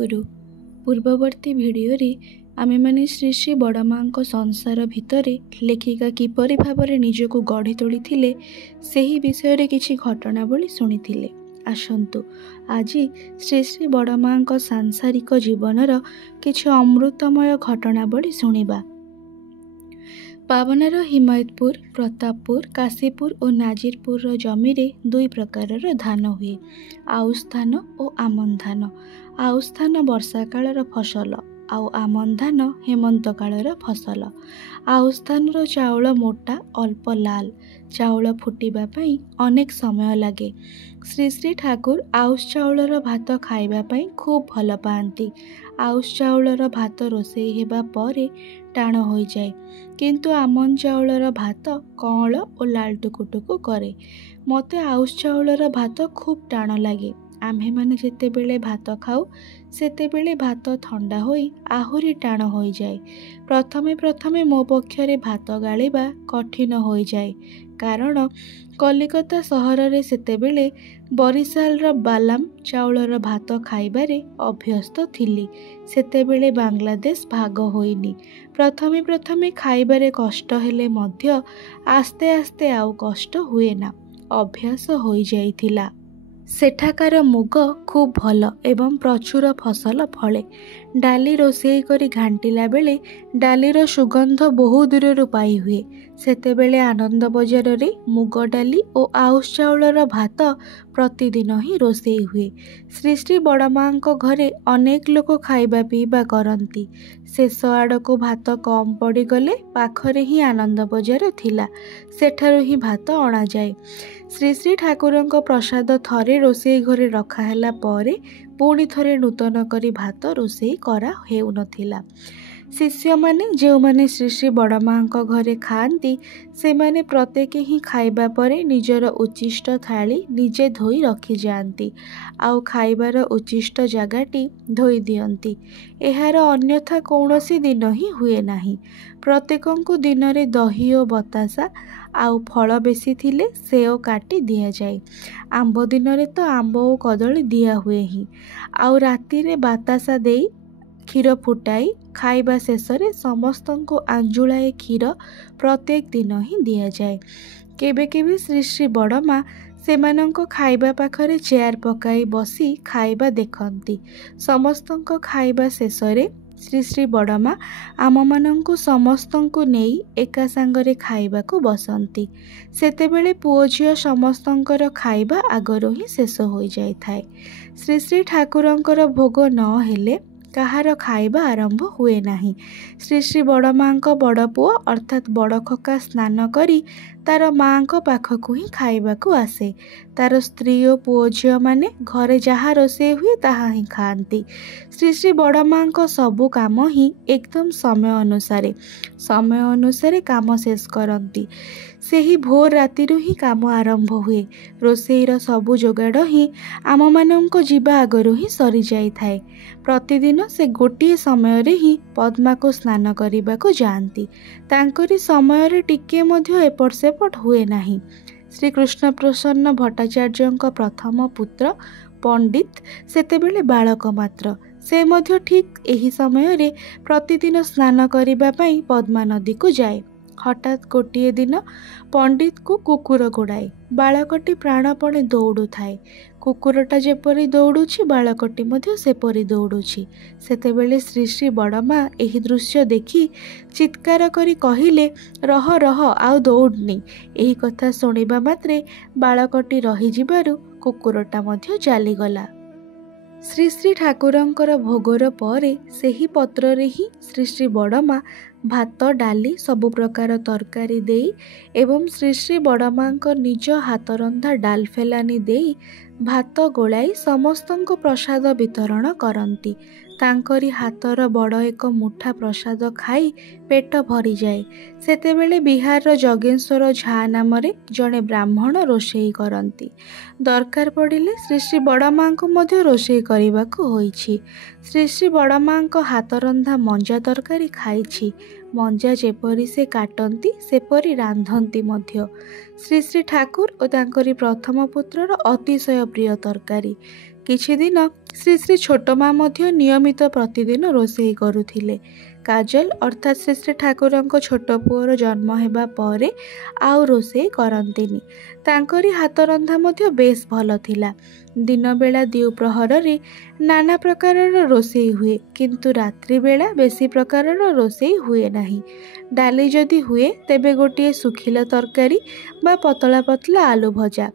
ଜୟଗୁରୁ। ପୂର୍ବବର୍ତ୍ତୀ ଭିଡ଼ିଓରେ ଆମେମାନେ ଶ୍ରୀ ଶ୍ରୀ ବଡ଼ମାଙ୍କ ସଂସାର ଭିତରେ ଲେଖିକା କିପରି ଭାବରେ ନିଜକୁ ଗଢ଼ି ତୋଳିଥିଲେ ସେହି ବିଷୟରେ କିଛି ଘଟଣାବଳୀ ଶୁଣିଥିଲେ। ଆସନ୍ତୁ ଆଜି ଶ୍ରୀ ଶ୍ରୀ ବଡ଼ମାଙ୍କ ସାଂସାରିକ ଜୀବନର କିଛି ଅମୃତମୟ ଘଟଣାବଳୀ ଶୁଣିବା। ପାବନାର ହିମାୟତପୁର, ପ୍ରତାପପୁର, କାଶୀପୁର ଓ ନାଜିରପୁରର ଜମିରେ ଦୁଇ ପ୍ରକାରର ଧାନ ହୁଏ, ଆଉଶ ଧାନ ଓ ଆମନ ଧାନ। ଆଉଶ ଧାନ ବର୍ଷା କାଳର ଫସଲ, ଆଉ ଆମନ ଧାନ ହେମନ୍ତ କାଳର ଫସଲ। ଆଉଶ ଧାନର ଚାଉଳ ମୋଟା, ଅଳ୍ପ ଲାଲ। ଚାଉଳ ଫୁଟିବା ପାଇଁ ଅନେକ ସମୟ ଲାଗେ। ଶ୍ରୀ ଶ୍ରୀ ଠାକୁର ଆଉଶ ଚାଉଳର ଭାତ ଖାଇବା ପାଇଁ ଖୁବ୍ ଭଲ ପାଆନ୍ତି। ଆଉଶ ଚାଉଳର ଭାତ ରୋଷେଇ ହେବା ପରେ ଟାଣ ହୋଇଯାଏ, କିନ୍ତୁ ଆମନ ଚାଉଳର ଭାତ କଅଁଳ ଓ ଲାଲ ଟୁକୁଟୁକୁ କରେ। ମୋତେ ଆଉଶ ଚାଉଳର ଭାତ ଖୁବ୍ ଟାଣ ଲାଗେ। ଆମ୍ଭେମାନେ ଯେତେବେଳେ ଭାତ ଖାଉ ସେତେବେଳେ ଭାତ ଥଣ୍ଡା ହୋଇ ଆହୁରି ଟାଣ ହୋଇଯାଏ। ପ୍ରଥମେ ପ୍ରଥମେ ମୋ ପକ୍ଷରେ ଭାତ ଗାଳିବା କଠିନ ହୋଇଯାଏ, କାରଣ କଲିକତା ସହରରେ ସେତେବେଳେ ବରିଶାଲର ବାଲାମ ଚାଉଳର ଭାତ ଖାଇବାରେ ଅଭ୍ୟସ୍ତ ଥିଲି। ସେତେବେଳେ ବାଂଲାଦେଶ ଭାଗ ହୋଇନି। ପ୍ରଥମେ ପ୍ରଥମେ ଖାଇବାରେ କଷ୍ଟ ହେଲେ ମଧ୍ୟ ଆସ୍ତେ ଆସ୍ତେ ଆଉ କଷ୍ଟ ହୁଏନା, ଅଭ୍ୟାସ ହୋଇଯାଇଥିଲା। ସେଠାକାର ମୁଗ ଖୁବ୍ ଭଲ ଏବଂ ପ୍ରଚୁର ଫସଲ ଫଳେ। ଡାଲି ରୋଷେଇ କରି ଘାଣ୍ଟିଲା ବେଳେ ଡାଲିର ସୁଗନ୍ଧ ବହୁ ଦୂରରୁ ପାଇ ହୁଏ। ସେତେବେଳେ ଆନନ୍ଦ ବଜାରରେ ମୁଗ ଡାଲି ଓ ଆଉଶ ଚାଉଳର ଭାତ ପ୍ରତିଦିନ ହିଁ ରୋଷେଇ ହୁଏ। ଶ୍ରୀ ଶ୍ରୀ ବଡ଼ମାଙ୍କ ଘରେ ଅନେକ ଲୋକ ଖାଇବା ପିଇବା କରନ୍ତି। ଶେଷ ଆଡ଼କୁ ଭାତ କମ୍ ପଡ଼ିଗଲେ ପାଖରେ ହିଁ ଆନନ୍ଦ ବଜାର ଥିଲା, ସେଠାରୁ ହିଁ ଭାତ ଅଣାଯାଏ। ଶ୍ରୀ ଶ୍ରୀ ଠାକୁରଙ୍କ ପ୍ରସାଦ ଥରେ ରୋଷେଇ ଘରେ ରଖା ହେଲା ପରେ ପୁଣି ଥରେ ନୂତନ କରି ଭାତ ରୋଷେଇ କରା ହେଉନଥିଲା। ଶିଷ୍ୟମାନେ ଯେଉଁମାନେ ଶ୍ରୀ ଶ୍ରୀ ବଡ଼ମାଙ୍କ ଘରେ ଖାଆନ୍ତି ସେମାନେ ପ୍ରତ୍ୟେକେ ହିଁ ଖାଇବା ପରେ ନିଜର ଉଚ୍ଚିଷ୍ଟ ଥାଳି ନିଜେ ଧୋଇ ରଖିଯାଆନ୍ତି, ଆଉ ଖାଇବାର ଉଚ୍ଚିଷ୍ଟ ଜାଗାଟି ଧୋଇ ଦିଅନ୍ତି। ଏହାର ଅନ୍ୟଥା କୌଣସି ଦିନ ହିଁ ହୁଏ ନାହିଁ। ପ୍ରତ୍ୟେକଙ୍କୁ ଦିନରେ ଦହି ଓ ବତାସା, ଆଉ ଫଳ ବେଶୀ ଥିଲେ ସେଓ କାଟି ଦିଆଯାଏ। ଆମ୍ବ ଦିନରେ ତ ଆମ୍ବ ଓ କଦଳୀ ଦିଆ ହୁଏ ହିଁ, ଆଉ ରାତିରେ ବାତାସା ଦେଇ କ୍ଷୀର ଫୁଟାଇ ଖାଇବା ଶେଷରେ ସମସ୍ତଙ୍କୁ ଆଞ୍ଜୁଳାଏ କ୍ଷୀର ପ୍ରତ୍ୟେକ ଦିନ ହିଁ ଦିଆଯାଏ। କେବେ କେବେ ଶ୍ରୀ ଶ୍ରୀ ବଡ଼ମା ସେମାନଙ୍କ ଖାଇବା ପାଖରେ ଚେୟାର ପକାଇ ବସି ଖାଇବା ଦେଖନ୍ତି। ସମସ୍ତଙ୍କ ଖାଇବା ଶେଷରେ ଶ୍ରୀ ଶ୍ରୀ ବଡ଼ମା ଆମମାନଙ୍କୁ ସମସ୍ତଙ୍କୁ ନେଇ ଏକା ସାଙ୍ଗରେ ଖାଇବାକୁ ବସନ୍ତି। ସେତେବେଳେ ପୁଅ ଝିଅ ସମସ୍ତଙ୍କର ଖାଇବା ଆଗରୁ ହିଁ ଶେଷ ହୋଇଯାଇଥାଏ। ଶ୍ରୀ ଶ୍ରୀ ଠାକୁରଙ୍କର ଭୋଗ ନ ହେଲେ କାହାର ଖାଇବା ଆରମ୍ଭ ହୁଏ ନାହିଁ। ଶ୍ରୀ ଶ୍ରୀ ବଡ଼ମାଙ୍କ ବଡ଼ ପୁଅ ଅର୍ଥାତ୍ ବଡ଼ ଖକା ସ୍ନାନ କରି ତାର ମାଙ୍କ ପାଖକୁ ହିଁ ଖାଇବାକୁ ଆସେ। ତାର ସ୍ତ୍ରୀ ଓ ପୁଅ ଝିଅମାନେ ଘରେ ଯାହା ରୋଷେଇ ହୁଏ ତାହା ହିଁ ଖାଆନ୍ତି। ଶ୍ରୀ ଶ୍ରୀ ବଡ଼ମାଙ୍କ ସବୁ କାମ ହିଁ ଏକଦମ ସମୟ ଅନୁସାରେ କାମ ଶେଷ କରନ୍ତି। ସେହି ଭୋର ରାତିରୁ ହିଁ କାମ ଆରମ୍ଭ ହୁଏ। ରୋଷେଇର ସବୁ ଯୋଗାଡ଼ ହିଁ ଆମମାନଙ୍କ ଯିବା ଆଗରୁ ହିଁ ସରିଯାଇଥାଏ। ପ୍ରତିଦିନ ସେ ଗୋଟିଏ ସମୟରେ ହିଁ ପଦ୍ମାକୁ ସ୍ନାନ କରିବାକୁ ଯାଆନ୍ତି। ତାଙ୍କରି ସମୟରେ ଟିକିଏ ମଧ୍ୟ ଏପଟ ସେପଟ ହୁଏ ନାହିଁ। ଶ୍ରୀକୃଷ୍ଣପ୍ରସନ୍ନ ଭଟ୍ଟାଚାର୍ଯ୍ୟଙ୍କ ପ୍ରଥମ ପୁତ୍ର ପଣ୍ଡିତ ସେତେବେଳେ ବାଳକ ମାତ୍ର। ସେ ମଧ୍ୟ ଠିକ୍ ଏହି ସମୟରେ ପ୍ରତିଦିନ ସ୍ନାନ କରିବା ପାଇଁ ପଦ୍ମା ନଦୀକୁ ଯାଏ। ହଠାତ୍ ଗୋଟିଏ ଦିନ ପଣ୍ଡିତକୁ କୁକୁର ଗୋଡ଼ାଏ। ବାଳକଟି ପ୍ରାଣପଣେ ଦୌଡ଼ୁଥାଏ। କୁକୁରଟା ଯେପରି ଦୌଡ଼ୁଛି ବାଳକଟି ମଧ୍ୟ ସେପରି ଦୌଡ଼ୁଛି। ସେତେବେଳେ ଶ୍ରୀ ଶ୍ରୀ ବଡ଼ମା ଏହି ଦୃଶ୍ୟ ଦେଖି ଚିତ୍କାର କରି କହିଲେ, ରହ ରହ, ଆଉ ଦୌଡ଼ନି। ଏହି କଥା ଶୁଣିବା ମାତ୍ରେ ବାଳକଟି ରହିଯିବାରୁ କୁକୁରଟା ମଧ୍ୟ ଚାଲିଗଲା। ଶ୍ରୀ ଶ୍ରୀ ଠାକୁରଙ୍କର ଭୋଗର ପରେ ସେହି ପତ୍ରରେ ହିଁ ଶ୍ରୀ ଶ୍ରୀ ବଡ଼ମା ଭାତ, ଡାଲି, ସବୁ ପ୍ରକାର ତରକାରୀ ଦେଇ ଏବଂ ଶ୍ରୀ ଶ୍ରୀ ବଡ଼ମାଙ୍କ ନିଜ ହାତରନ୍ଧା ଡାଲଫେଲାନି ଦେଇ ଭାତ ଗୋଳାଇ ସମସ୍ତଙ୍କୁ ପ୍ରସାଦ ବିତରଣ କରନ୍ତି। ତାଙ୍କରି ହାତର ବଡ଼ ଏକ ମୁଠା ପ୍ରସାଦ ଖାଇ ପେଟ ଭରିଯାଏ। ସେତେବେଳେ ବିହାରର ଯଜ୍ଞେଶ୍ୱର ଝା ନାମରେ ଜଣେ ବ୍ରାହ୍ମଣ ରୋଷେଇ କରନ୍ତି। ଦରକାର ପଡ଼ିଲେ ଶ୍ରୀ ଶ୍ରୀ ବଡ଼ମାଙ୍କୁ ମଧ୍ୟ ରୋଷେଇ କରିବାକୁ ହୋଇଛି। ଶ୍ରୀ ଶ୍ରୀ ବଡ଼ମାଙ୍କ ହାତରନ୍ଧା ମଞ୍ଜା ତରକାରୀ ଖାଇଛି। ମଞ୍ଜା ଯେପରି ସେ କାଟନ୍ତି ସେପରି ରାନ୍ଧନ୍ତି ମଧ୍ୟ। ଶ୍ରୀ ଶ୍ରୀ ଠାକୁର ଓ ତାଙ୍କରି ପ୍ରଥମ ପୁତ୍ରର ଅତିଶୟ ପ୍ରିୟ ତରକାରୀ। କିଛି ଦିନ ଶ୍ରୀ ଶ୍ରୀ ଛୋଟ ମା ମଧ୍ୟ ନିୟମିତ ପ୍ରତିଦିନ ରୋଷେଇ କରୁଥିଲେ। କାଜଲ ଅର୍ଥାତ୍ ଶ୍ରୀ ଶ୍ରୀ ଠାକୁରଙ୍କ ଛୋଟ ପୁଅର ଜନ୍ମ ହେବା ପରେ ଆଉ ରୋଷେଇ କରନ୍ତିନି। ତାଙ୍କରି ହାତ ରନ୍ଧା ମଧ୍ୟ ବେଶ୍ ଭଲ ଥିଲା। ଦିନବେଳା ଦ୍ୱିପ୍ରହରରେ ନାନା ପ୍ରକାରର ରୋଷେଇ ହୁଏ, କିନ୍ତୁ ରାତ୍ରି ବେଳା ବେଶୀ ପ୍ରକାରର ରୋଷେଇ ହୁଏ ନାହିଁ। ଡାଲି ଯଦି ହୁଏ ତେବେ ଗୋଟିଏ ଶୁଖିଲା ତରକାରୀ ବା ପତଳା ପତଳା ଆଳୁ ଭଜା,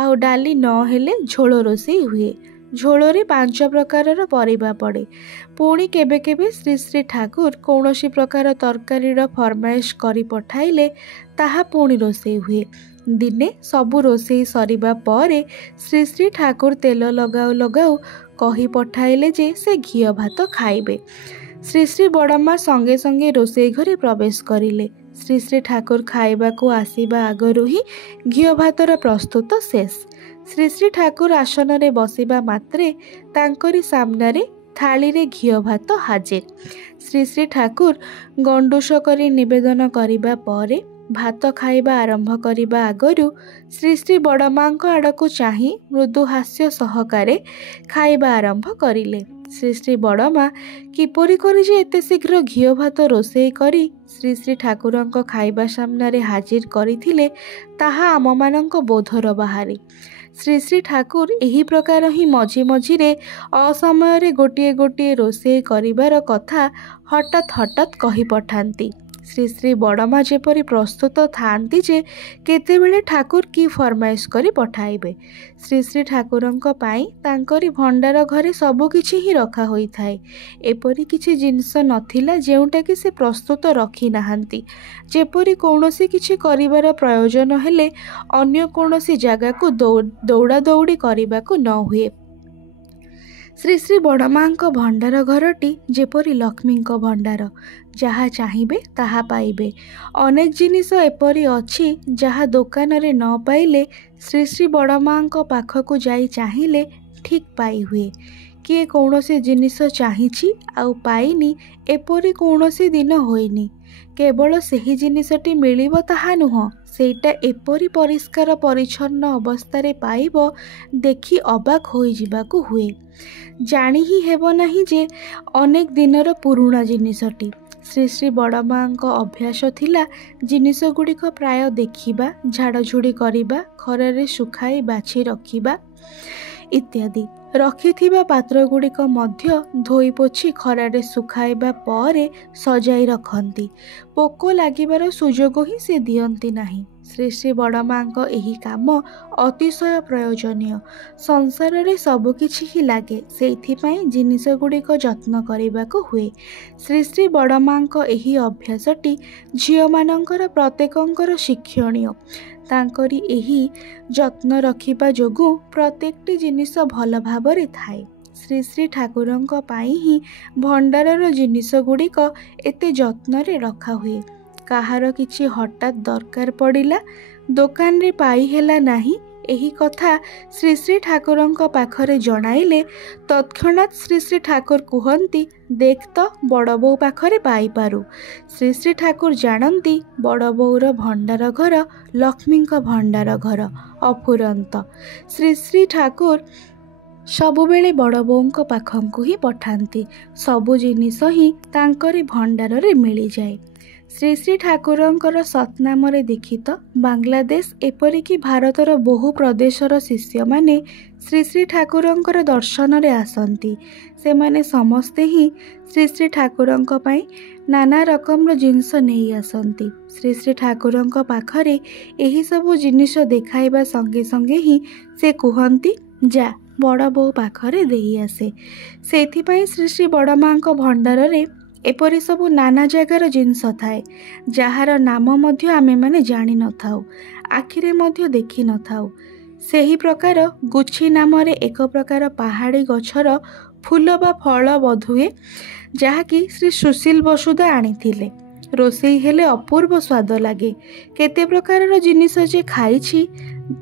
ଆଉ ଡାଲି ନ ହେଲେ ଝୋଳ ରୋଷେଇ ହୁଏ। ଝୋଳରେ 5 ପ୍ରକାରର ପରିବା ପଡ଼େ। ପୁଣି କେବେ କେବେ ଶ୍ରୀ ଶ୍ରୀ ଠାକୁର କୌଣସି ପ୍ରକାର ତରକାରୀର ଫରମାଇଶ କରି ପଠାଇଲେ ତାହା ପୁଣି ରୋଷେଇ ହୁଏ। ଦିନେ ସବୁ ରୋଷେଇ ସରିବା ପରେ ଶ୍ରୀ ଶ୍ରୀ ଠାକୁର ତେଲ ଲଗାଉ ଲଗାଉ କହି ପଠାଇଲେ ଯେ ସେ ଘିଅ ଭାତ ଖାଇବେ। ଶ୍ରୀ ଶ୍ରୀ ବଡ଼ମା ସଙ୍ଗେ ସଙ୍ଗେ ରୋଷେଇ ଘରେ ପ୍ରବେଶ କରିଲେ। ଶ୍ରୀ ଶ୍ରୀ ଠାକୁର ଖାଇବାକୁ ଆସିବା ଆଗରୁ ହିଁ ଘିଅ ଭାତର ପ୍ରସ୍ତୁତ ଶେଷ। ଶ୍ରୀ ଶ୍ରୀ ଠାକୁର ଆସନରେ ବସିବା ମାତ୍ରେ ତାଙ୍କରି ସାମ୍ନାରେ ଥାଳିରେ ଘିଅ ଭାତ ହାଜିର। ଶ୍ରୀ ଶ୍ରୀ ଠାକୁର ଗଣ୍ଡୁଷ କରି ନିବେଦନ କରିବା ପରେ ଭାତ ଖାଇବା ଆରମ୍ଭ କରିବା ଆଗରୁ ଶ୍ରୀ ଶ୍ରୀ ବଡ଼ମାଙ୍କ ଆଡ଼କୁ ଚାହିଁ ମୃଦୁ ହାସ୍ୟ ସହକାରେ ଖାଇବା ଆରମ୍ଭ କରିଲେ। ଶ୍ରୀ ଶ୍ରୀ ବଡ଼ମା କିପରି କରି ଯେ ଏତେ ଶୀଘ୍ର ଘିଅ ଭାତ ରୋଷେଇ କରି ଶ୍ରୀ ଶ୍ରୀ ଠାକୁରଙ୍କ ଖାଇବା ସାମ୍ନାରେ ହାଜିର କରିଥିଲେ ତାହା ଆମମାନଙ୍କ ବୋଧର ବାହାରେ। ଶ୍ରୀ ଶ୍ରୀ ଠାକୁର ଏହି ପ୍ରକାର ହିଁ ମଝି ମଝିରେ ଅସମୟରେ ଗୋଟିଏ ଗୋଟିଏ ରୋଷେଇ କରିବାର କଥା ହଠାତ୍ ହଠାତ୍ କହି ପଠାନ୍ତି। ଶ୍ରୀ ଶ୍ରୀ ବଡ଼ମା ଯେପରି ପ୍ରସ୍ତୁତ ଥାଆନ୍ତି ଯେ କେତେବେଳେ ଠାକୁର କି ଫରମାଇଶ କରି ପଠାଇବେ। ଶ୍ରୀ ଶ୍ରୀ ଠାକୁରଙ୍କ ପାଇଁ ତାଙ୍କରି ଭଣ୍ଡାର ଘରେ ସବୁକିଛି ହିଁ ରଖା ହୋଇଥାଏ। ଏପରି କିଛି ଜିନିଷ ନଥିଲା ଯେଉଁଟାକି ସେ ପ୍ରସ୍ତୁତ ରଖିନାହାନ୍ତି। ଯେପରି କୌଣସି କିଛି କରିବାର ପ୍ରୟୋଜନ ହେଲେ ଅନ୍ୟ କୌଣସି ଜାଗାକୁ ଦୌଡ଼ା ଦୌଡ଼ି କରିବାକୁ ନ ହୁଏ। ଶ୍ରୀ ଶ୍ରୀ ବଡ଼ମାଙ୍କ ଭଣ୍ଡାର ଘରଟି ଯେପରି ଲକ୍ଷ୍ମୀଙ୍କ ଭଣ୍ଡାର। ଯାହା ଚାହିଁବେ ତାହା ପାଇବେ। ଅନେକ ଜିନିଷ ଏପରି ଅଛି ଯାହା ଦୋକାନରେ ନ ପାଇଲେ ଶ୍ରୀ ଶ୍ରୀ ବଡ଼ମାଙ୍କ ପାଖକୁ ଯାଇ ଚାହିଁଲେ ଠିକ୍ ପାଇହୁଏ। କିଏ କୌଣସି ଜିନିଷ ଚାହିଁଛି ଆଉ ପାଇନି ଏପରି କୌଣସି ଦିନ ହୋଇନି। କେବଳ ସେହି ଜିନିଷଟି ମିଳିବ ତାହା ନୁହଁ, ସେଇଟା ଏପରି ପରିଷ୍କାର ପରିଚ୍ଛନ୍ନ ଅବସ୍ଥାରେ ପାଇବ ଦେଖି ଅବାକ ହୋଇଯିବାକୁ ହୁଏ। ଜାଣି ହିଁ ହେବ ନାହିଁ ଯେ ଅନେକ ଦିନର ପୁରୁଣା ଜିନିଷଟି। ଶ୍ରୀ ଶ୍ରୀ ବଡ଼ମାଙ୍କ ଅଭ୍ୟାସ ଥିଲା ଜିନିଷଗୁଡ଼ିକ ପ୍ରାୟ ଦେଖିବା, ଝାଡ଼ଝୁଡ଼ି କରିବା, ଖରାରେ ଶୁଖାଇ ବାଛି ରଖିବା ଇତ୍ୟାଦି। ରଖିଥିବା ପାତ୍ରଗୁଡ଼ିକ ମଧ୍ୟ ଧୋଇ ପୋଛି ଖରାରେ ଶୁଖାଇବା ପରେ ସଜାଇ ରଖନ୍ତି। ପୋକ ଲାଗିବାର ସୁଯୋଗ ହିଁ ସେ ଦିଅନ୍ତି ନାହିଁ। ଶ୍ରୀ ଶ୍ରୀ ବଡ଼ମାଙ୍କ ଏହି କାମ ଅତିଶୟ ପ୍ରୟୋଜନୀୟ। ସଂସାରରେ ସବୁକିଛି ହିଁ ଲାଗେ, ସେଇଥିପାଇଁ ଜିନିଷଗୁଡ଼ିକ ଯତ୍ନ କରିବାକୁ ହୁଏ। ଶ୍ରୀ ଶ୍ରୀ ବଡ଼ମାଙ୍କ ଏହି ଅଭ୍ୟାସଟି ଝିଅମାନଙ୍କର ପ୍ରତ୍ୟେକଙ୍କର ଶିକ୍ଷଣୀୟ। ତାଙ୍କରି ଏହି ଯତ୍ନ ରଖିବା ଯୋଗୁଁ ପ୍ରତ୍ୟେକଟି ଜିନିଷ ଭଲ ଭାବରେ ଥାଏ। ଶ୍ରୀ ଶ୍ରୀ ଠାକୁରଙ୍କ ପାଇଁ ହିଁ ଭଣ୍ଡାରର ଜିନିଷଗୁଡ଼ିକ ଏତେ ଯତ୍ନରେ ରଖାହୁଏ। କାହାର କିଛି ହଠାତ୍ ଦରକାର ପଡ଼ିଲା, ଦୋକାନରେ ପାଇ ହେଲା ନାହିଁ, ଏହି କଥା ଶ୍ରୀ ଶ୍ରୀ ଠାକୁରଙ୍କ ପାଖରେ ଜଣାଇଲେ ତତ୍କ୍ଷଣାତ୍ ଶ୍ରୀ ଶ୍ରୀ ଠାକୁର କୁହନ୍ତି, ଦେଖ ତ ବଡ଼ ବୋଉ ପାଖରେ ପାଇପାରୁ। ଶ୍ରୀ ଶ୍ରୀ ଠାକୁର ଜାଣନ୍ତି ବଡ଼ ବୋଉର ଭଣ୍ଡାର ଘର ଲକ୍ଷ୍ମୀଙ୍କ ଭଣ୍ଡାର ଘର ଅଫୁରନ୍ତ। ଶ୍ରୀ ଶ୍ରୀ ଠାକୁର ସବୁବେଳେ ବଡ଼ ବୋଉଙ୍କ ପାଖକୁ ହିଁ ପଠାନ୍ତି। ସବୁ ଜିନିଷ ହିଁ ତାଙ୍କରି ଭଣ୍ଡାରରେ ମିଳିଯାଏ। ଶ୍ରୀ ଶ୍ରୀ ଠାକୁରଙ୍କର ସତନାମରେ ଦୀକ୍ଷିତ ବାଂଲାଦେଶ ଏପରିକି ଭାରତର ବହୁ ପ୍ରଦେଶର ଶିଷ୍ୟମାନେ ଶ୍ରୀ ଶ୍ରୀ ଠାକୁରଙ୍କର ଦର୍ଶନରେ ଆସନ୍ତି। ସେମାନେ ସମସ୍ତେ ହିଁ ଶ୍ରୀ ଶ୍ରୀ ଠାକୁରଙ୍କ ପାଇଁ ନାନା ରକମର ଜିନିଷ ନେଇ ଆସନ୍ତି। ଶ୍ରୀ ଶ୍ରୀ ଠାକୁରଙ୍କ ପାଖରେ ଏହିସବୁ ଜିନିଷ ଦେଖାଇବା ସଙ୍ଗେ ସଙ୍ଗେ ହିଁ ସେ କୁହନ୍ତି, ଯା ବଡ଼ ବୋଉ ପାଖରେ ଦେଇ ଆସେ। ସେଇଥିପାଇଁ ଶ୍ରୀ ଶ୍ରୀ ବଡ଼ମାଙ୍କ ଭଣ୍ଡାରରେ ଏପରି ସବୁ ନାନା ଜାଗାର ଜିନିଷ ଥାଏ, ଯାହାର ନାମ ମଧ୍ୟ ଆମେମାନେ ଜାଣିନଥାଉ, ଆଖିରେ ମଧ୍ୟ ଦେଖିନଥାଉ। ସେହି ପ୍ରକାର ଗୁଛି ନାମରେ ଏକ ପ୍ରକାର ପାହାଡ଼ି ଗଛର ଫୁଲ ବା ଫଳ ବୋଧହୁଏ, ଯାହାକି ଶ୍ରୀ ସୁଶୀଲ ବସୁଧା ଆଣିଥିଲେ। ରୋଷେଇ ହେଲେ ଅପୂର୍ବ ସ୍ୱାଦ ଲାଗେ। କେତେ ପ୍ରକାରର ଜିନିଷ ଯେ ଖାଇଛି,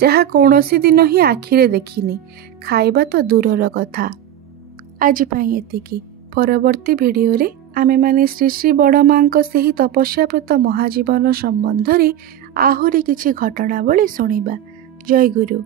ଯାହା କୌଣସି ଦିନ ହିଁ ଆଖିରେ ଦେଖିନି, ଖାଇବା ତ ଦୂରର କଥା। ଆଜି ପାଇଁ ଏତିକି। ପରବର୍ତ୍ତୀ ଭିଡ଼ିଓରେ ଆମେମାନେ ଶ୍ରୀ ଶ୍ରୀ ବଡ଼ମାଙ୍କ ସେହି ତପସ୍ୟାପ୍ରତ ମହାଜୀବନ ସମ୍ବନ୍ଧରେ ଆହୁରି କିଛି ଘଟଣାବଳୀ ଶୁଣିବା। ଜୟ ଗୁରୁ।